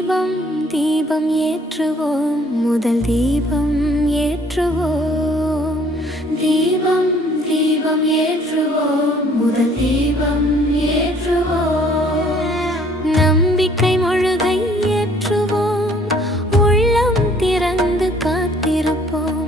தீபம் தீபம் ஏற்றுவோம். முதல் தீபம் ஏற்றுவோம். தீபம் தீபம் ஏற்றுவோம். முதல் தீபம் ஏற்றுவோம். நம்பிக்கை முழுகை ஏற்றுவோம். உள்ளம் திறந்து காத்திருப்போம்.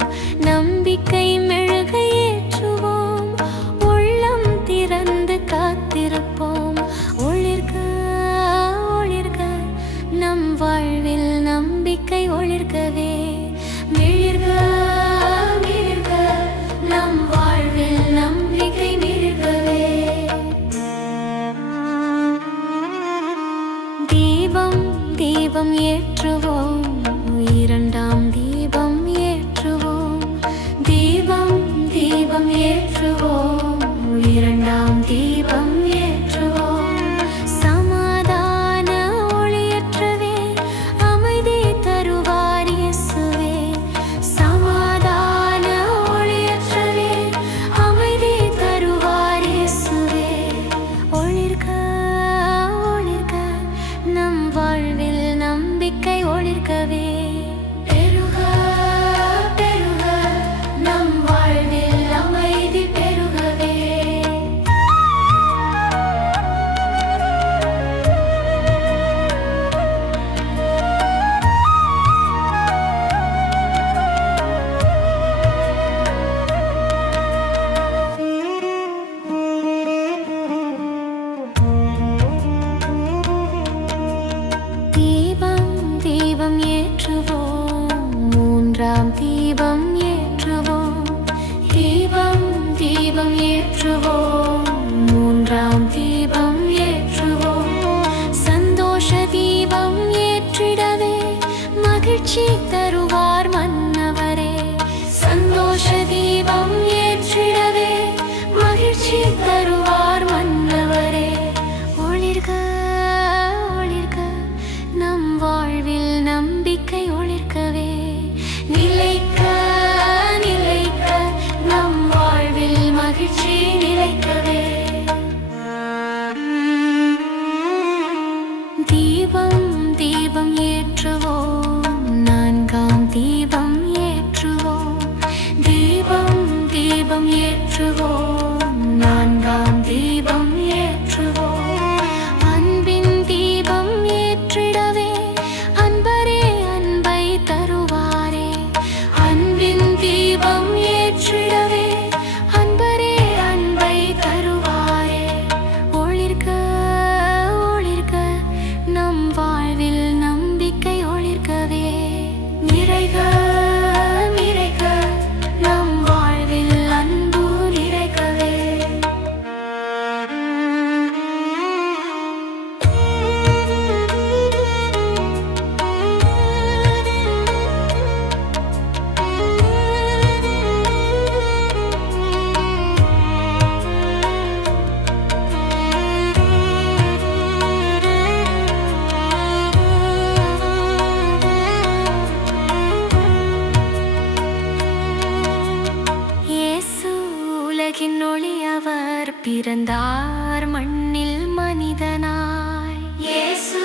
ஒளி அவர் பிறந்தார் மண்ணில் மனிதனாய். இயேசு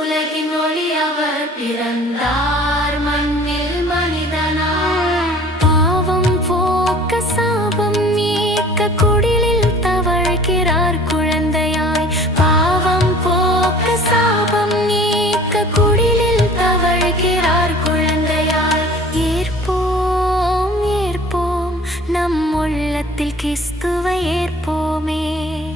உலகின் ஒளி அவர் பிறந்தார். உள்ளத்தில் கிறிஸ்துவை ஏற்போமே.